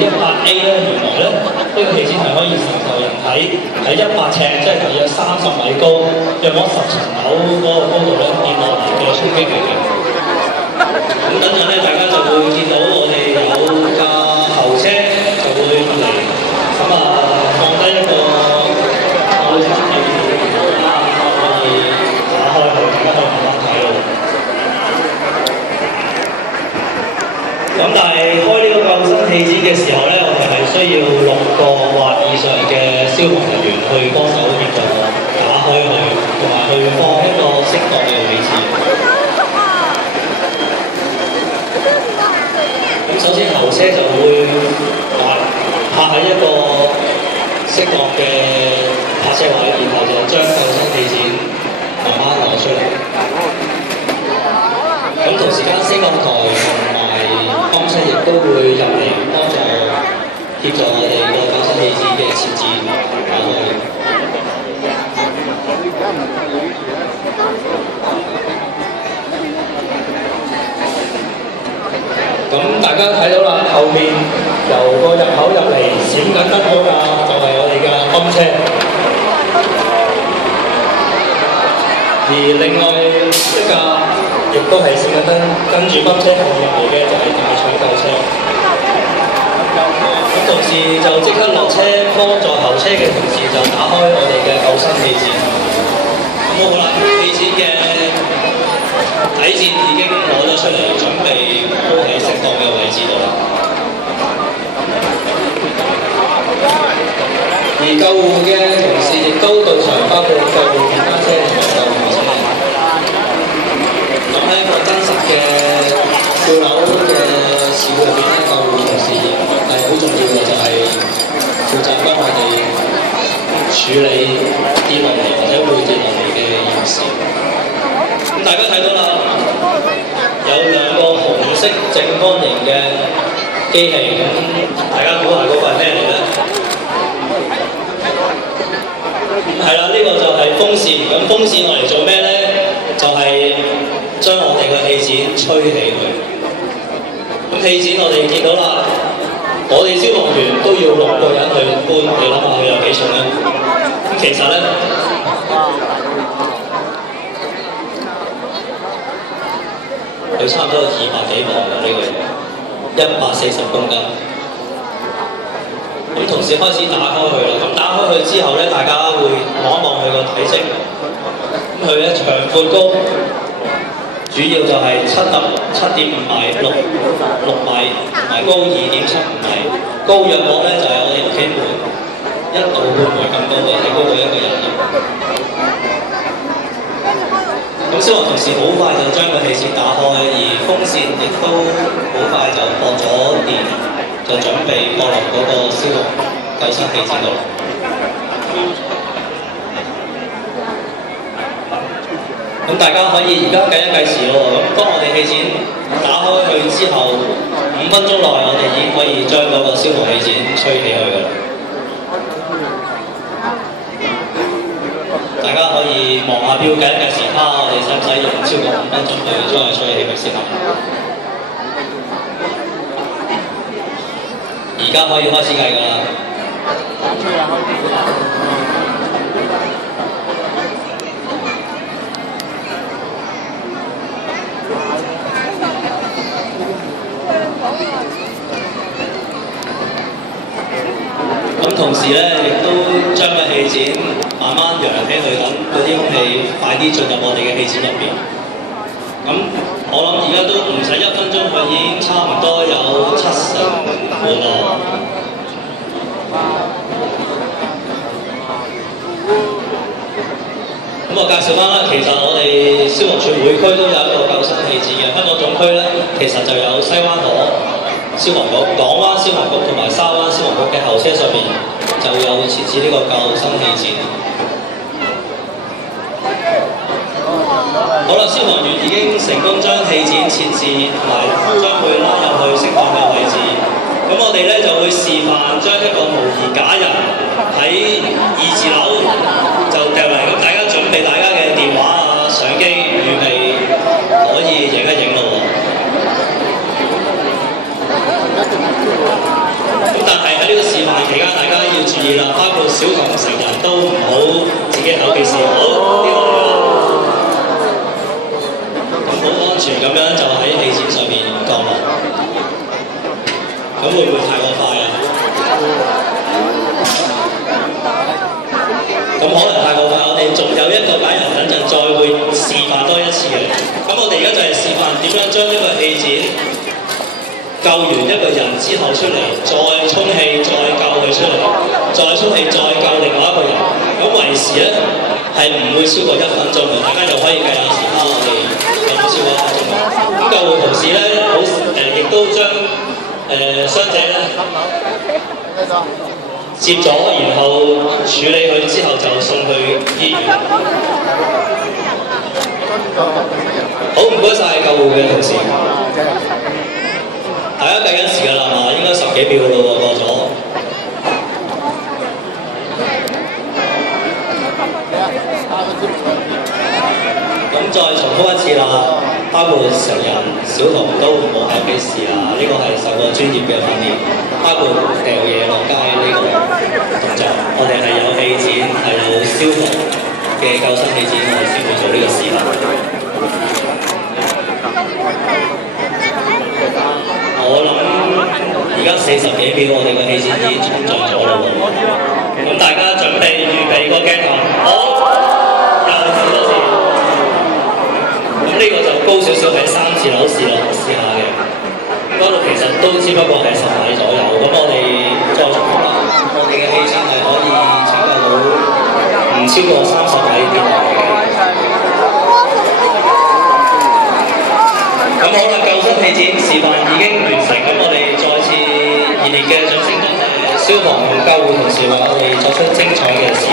100A 咧，原來咧呢個氣墊係可以承受人體喺100尺，即係大約30米高，約莫10層樓嗰個高度咧跌落嚟嘅衝擊力嘅。咁等陣咧，大家就會見到我哋有架後車就會嚟，咁放低一個後車氣墊啦，可以打開佢，大家可以慢慢睇咯。咁但係開呢個救生氣墊嘅時候咧，我哋係需要6個或以上嘅消防人員去幫手協助打開佢，同埋去放一個適當嘅位置。咁首先後車就會泊喺一個適當嘅泊車位，然後就將救生氣墊慢慢攞出嚟。咁同時間升降台同埋泵車亦都會入嚟幫助協助我哋個救生氣墊嘅設置打開。咁大家睇到啦，後面由個入口入嚟閃緊燈嗰架就係我哋嘅泵車，而另外一架亦都係閃緊燈，跟住泵車後入嚟嘅就係大搶救車。咁同時就即刻落車幫助後車嘅同事就打開我哋嘅救生氣墊。咁好啦，氣墊嘅底墊已經攞咗出嚟，準備鋪喺適當嘅位置度啦。而救護嘅同事亦都到場，包括救護電單車同埋救護車。咁喺一個真實嘅跳樓嘅事故入邊咧，救護同事係好重要嘅，就係負責幫我哋處理跌落嚟或者會跌落嚟嘅人士。咁大家睇到啦，有2個紅色正方形嘅機器，咁大家估下嗰個係咩嚟咧？係啦，呢個就係風扇。咁風扇我嚟做咩咧？就係將我哋嘅氣墊吹起佢。咁氣墊我哋見到啦，我哋消防員都要6個人去搬，你諗下佢有幾重咧？咁其實咧，佢差唔多200幾磅嘅呢個嘢，140公斤。咁同時開始打開佢啦。咁打開佢之後咧，大家會望一望佢個體積。咁佢咧長闊高，主要就係7.5米、6米，同埋高2.75米。高約莫咧就係我哋屋企門1到半倍咁高嘅，係高過一個人嘅。咁消防同事好快就將個氣墊打開，而風扇亦都好快就放咗電，就準備放落嗰個消防救生氣墊度。咁大家可以而家計一計時咯。咁當我哋氣墊打開佢之後，5分鐘內我哋已經可以將嗰個消防氣墊吹起佢㗎啦。大家可以望下表計一計時，我哋使唔使用超過5分鐘去將佢吹起佢先啊？而家可以開始計㗎啦。咁同時咧，亦都將個氣墊慢慢揚起去，等嗰啲空氣快啲進入我哋嘅氣墊入邊。咁我諗而家都唔使1分鐘，佢已經差唔多有70%咯。咁我介紹翻啦，其實我哋消防處每區都有一個救生氣墊嘅。香港總區咧，其實就有西灣河消防局、港灣消防局同埋沙灣消防局嘅後車上面就有設置呢個救生氣墊。好啦，消防員已經成功將氣墊設置同埋將佢拉入去適當嘅位置。咁我哋咧就會示範將一個模擬假人喺2字樓就掉嚟，咁大家準備大家嘅電話啊、相機，預備可以影一影咯喎。咁期間大家要注意啦，包括小童成人都唔好自己口鼻試。好，呢個咁好安全咁樣就喺氣墊上面降落。咁會唔會太過快啊？咁可能太過快，我哋仲有一個擺人，等陣再會示範多一次嘅。咁我哋而家就係示範點樣將呢個氣墊救完一個人之後出嚟，再充氣，再救佢出嚟，再充氣，再救另外一個人。咁維持咧係唔會超過1分鐘嘅，大家就可以計下時間，我哋有冇超過1分鐘？咁救護同事咧好亦都將傷者咧接咗，然後處理佢之後就送去醫院。好，唔該曬救護嘅同事。大家計緊時間啦嘛，應該10幾秒咯喎，過咗。咁再重複一次啦，包括成人、小童都唔好口鼻試啦，呢個係受過專業嘅訓練，包括掉嘢落街呢個動作，我哋係有氣墊，係有消防嘅救生氣墊，我哋先會做呢個示範。我諗而家40幾秒，我哋個氣墊已經充咗啦喎。咁大家準備預備個鏡頭，好，又試多次。咁呢個就高少少，喺3字樓試下嘅。嗰度其實都只不過係10米左右。咁我哋再重複啦，我哋嘅氣墊係可以拯救到唔超過30米跌落嚟嘅。咁好啦，救生氣墊示範已經完成，咁我哋再次熱烈嘅掌聲，多謝消防同救護同事為我哋作出精彩嘅示範。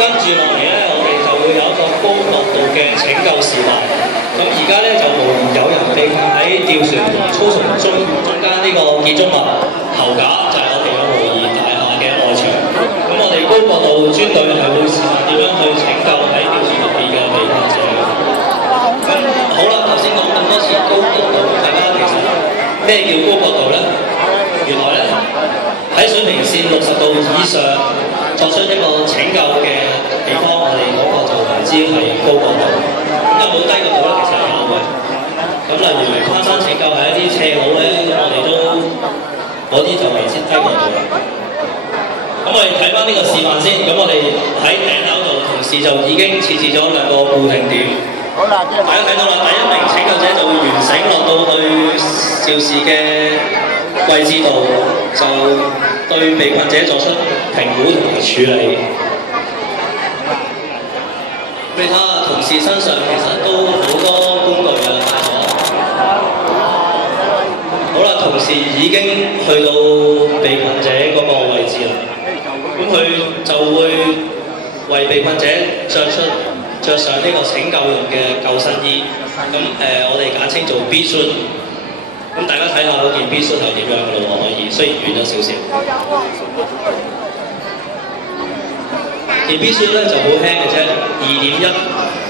跟住落嚟咧，我哋就會有一個高角度嘅拯救示範。咁而家咧就無疑有人被困喺吊船同操場中間呢個建築物後架，就係我哋有無疑大廈嘅外牆。咁我哋高角度專隊係會示範點樣去拯救喺吊船入邊嘅被困者。咁好啦，頭先講咁多次高角度，大家其實咩叫高角度咧？原來咧喺水平線60度以上作出一個拯救嘅地方，我哋嗰個就為之係高角度。咁有冇低角度咧？其實係有嘅。咁例如攀山拯救係一啲斜路咧，我哋都嗰啲就為之低角度。咁我哋睇翻呢個示範先。咁我哋喺頂樓度，同事就已經設置咗2個固定點。好啦，大家睇到啦，第1名拯救者就會完繩落到去肇事嘅位置度，就對被困者作出評估同埋處理。你睇下同事身上其實都好多工具啊，帶咗。好啦，同事已經去到被困者嗰個位置啦。咁佢就會為被困者着上呢個拯救用嘅救生衣。咁我哋簡稱做 B suit。咁大家睇下嗰件 B suit 係點樣嘅咯喎，可以雖然遠咗少少。件 B suit 咧就好輕嘅啫，2.1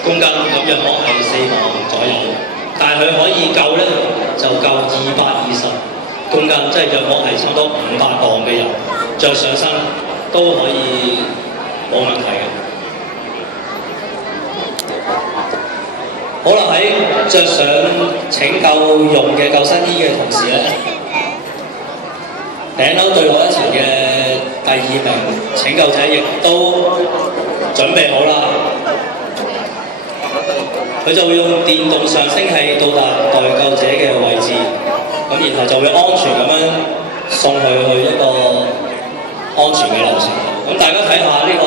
公斤，咁約莫係4磅左右。但係佢可以救咧就救220公斤，即係約莫係差唔多500磅嘅人着上身都可以冇問題嘅。好啦，喺着上拯救用嘅救生衣嘅同時咧，頂樓對落一層嘅第2名拯救者亦都準備好啦，佢就會用電動上升器到達待救者嘅位置，咁然後就會安全咁樣送佢去一個安全嘅樓層。咁大家睇下呢個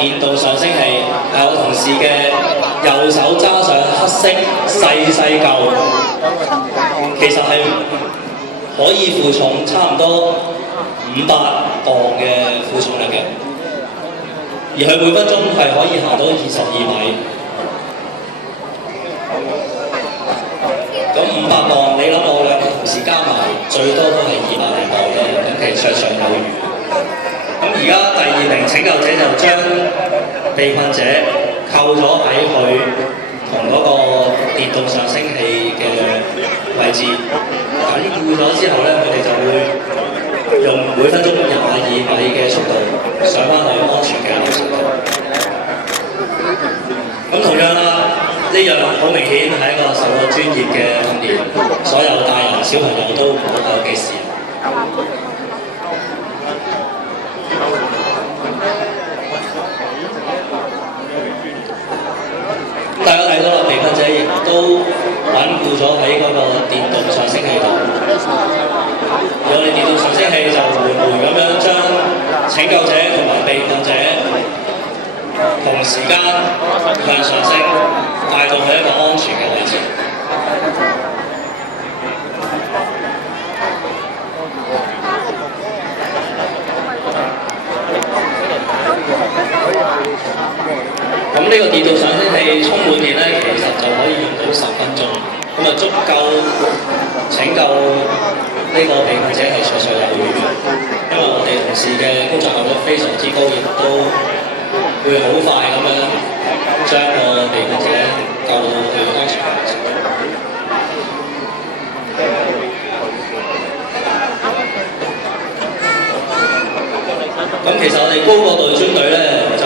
電動上升器係我同事嘅右手揸上黑色細嚿，其實係可以負重差唔多500磅嘅負重力嘅，而佢每分鐘係可以行到22米。咁500磅，你諗我2個同事加埋最多都係200零磅嘅，咁其實綽綽有餘。咁而家第2名拯救者就將被困者扣咗喺佢同嗰個電動上升器嘅位置，緊固咗之後咧，佢哋就會用每分鐘22米嘅速度上翻去安全嘅樓層度。咁同樣啦，呢樣好明顯係一個受過專業嘅訓練，所有大人小朋友都唔好搞嘅事。大家睇到啦，被困者亦都穩固咗喺嗰個電動上升器度。而我哋電動上升器就緩緩咁樣將拯救者同埋被困者同時間向上升，帶到去一個安全嘅位置。咁呢個電動上升器充滿電咧，其實就可以用到10分鐘，咁啊足夠拯救呢個被困者係綽綽有餘。因為我哋同事嘅工作效率非常之高，亦都會好快咁樣將個被困者救到去安全嘅位置。咁其實我哋高過隊專隊咧就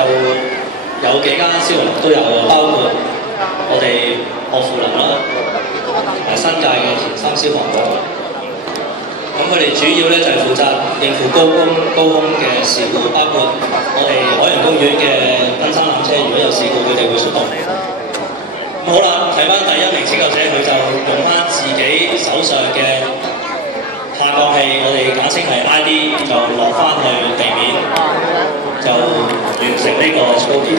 有幾間消防局都有嘅，包括我哋學富林啦，新界嘅田心消防局。咁佢哋主要咧就係負責應付高空嘅事故，包括我哋海洋公園嘅登山纜車，如果有事故，佢哋會出動。咁好啦，睇翻第1名拯救者，佢就用翻自己手上嘅下降器，我哋簡稱係 ID， 就落翻去地面，就完成呢個操演。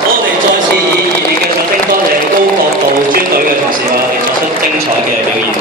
好，我哋再次以熱烈嘅掌聲，多謝高角度專隊嘅同事為我哋作出精彩嘅表演。